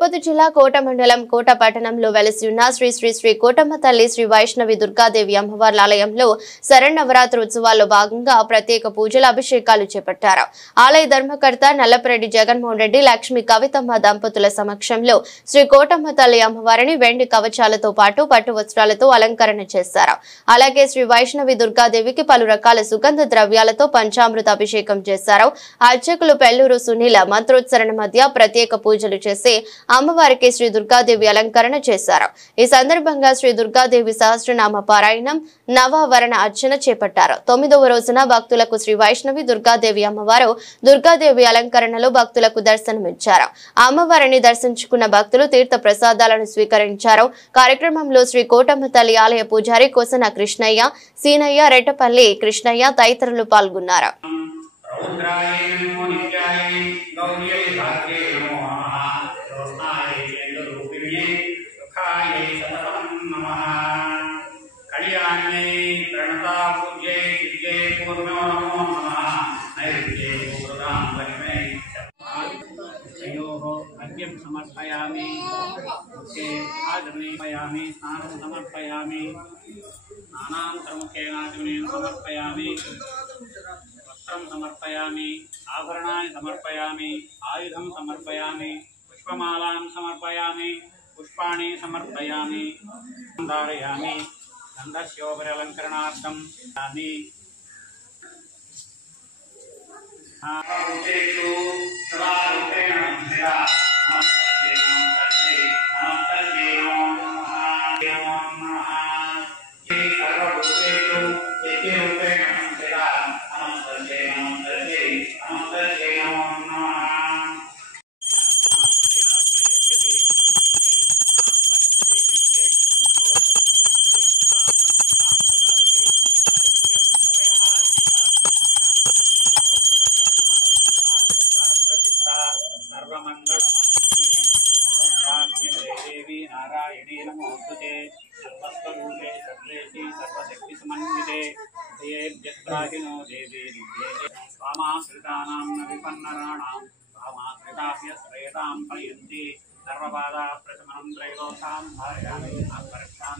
తిరుపతి జిల్లా కోట మండలం కోట పట్టణంలో వెలసి ఉన్న శ్రీ శ్రీ శ్రీ కోటమ్మ తల్లి శ్రీ వైష్ణవి దుర్గాదేవి అమ్మవార్ల ఆలయంలో శరన్నవరాత్రి ఉత్సవాల్లో భాగంగా ప్రత్యేక పూజల అభిషేకాలు చేపట్టారు. ఆలయ ధర్మకర్త నల్లపరెడ్డి జగన్మోహన్ రెడ్డి, లక్ష్మి కవితమ్మ దంపతుల సమక్షంలో శ్రీ కోటమ్మ తల్లి అమ్మవారిని వెండి కవచాలతో పాటు పట్టు వస్త్రాలతో అలంకరణ చేశారు. అలాగే శ్రీ వైష్ణవి దుర్గాదేవికి పలు రకాల సుగంధ ద్రవ్యాలతో పంచామృత అభిషేకం చేశారు. అర్చకులు పెళ్లూరు సునీల మంత్రోచ్చరణ మధ్య ప్రత్యేక పూజలు చేసి అమ్మవారికి శ్రీ దుర్గాదేవి అలంకరణ చేశారు. ఈ సందర్భంగా శ్రీ దుర్గాదేవి సహస్రనామ పారాయణం, నవావరణ అర్చన చేపట్టారు. 9వ రోజున భక్తులకు శ్రీ వైష్ణవి దుర్గాదేవి అమ్మవారు దుర్గాదేవి అలంకరణలో భక్తులకు దర్శనమిచ్చారు. అమ్మవారిని దర్శించుకున్న భక్తులు తీర్థ ప్రసాదాలను స్వీకరించారు. కార్యక్రమంలో శ్రీ కోటమ్మ తల్లి ఆలయ పూజారి కోసన కృష్ణయ్య, సీనయ్య, రెట్టపల్లి కృష్ణయ్య తదితరులు పాల్గొన్నారు. समर्पयामि आदरणीयामि स्नानं समर्पयामि स्नानान्तरमुखेनादिनेन समर्पयामि वस्त्रं समर्पयामि आभरणानि समर्पयामि आयुधं समर्पयामि पुष्पमालां समर्पयामि पुष्पाणि समर्पयामि धारयामि गन्धस्योपरि यामि देवी नारायणी नमोस्तुते सर्वस्वरूपे सर्वेशी सर्वशक्ति समन्विते जत्रादिनो देवी स्वामाश्रितानां न विपन्नराणां स्वामाश्रिताभ्य श्रेयतां फलयन्ति सर्वबाधा प्रशमनं त्रैलोक्यां धारयामि अपरक्षां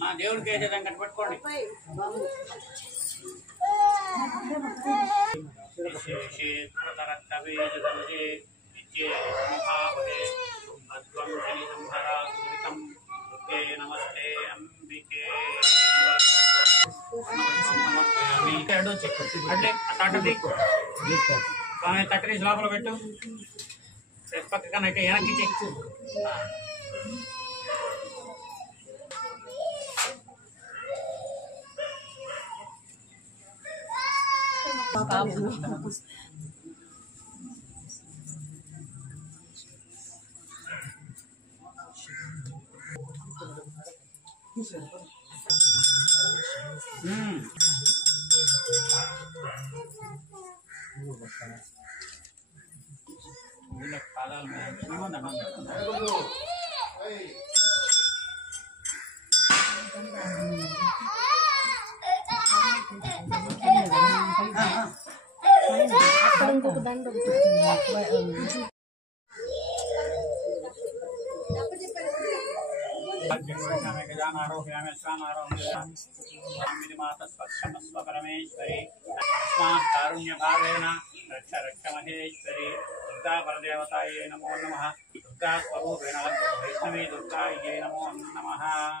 మా దేవుడికి వేసేదాన్ని కట్టుపెట్టుకోండి. నమస్తే అంబికే తట్టని లోపల పెట్టు, పక్కన వెనక్కి చెక్కు. परमेश्वरी तस्मात् कारुण्यभावेन रक्ष रक्ष महेश्वरी दुर्गा परदेवतायै नमो नमः दुर्गा स्वरूपेण वैष्णवी दुर्गायै नमो नमः।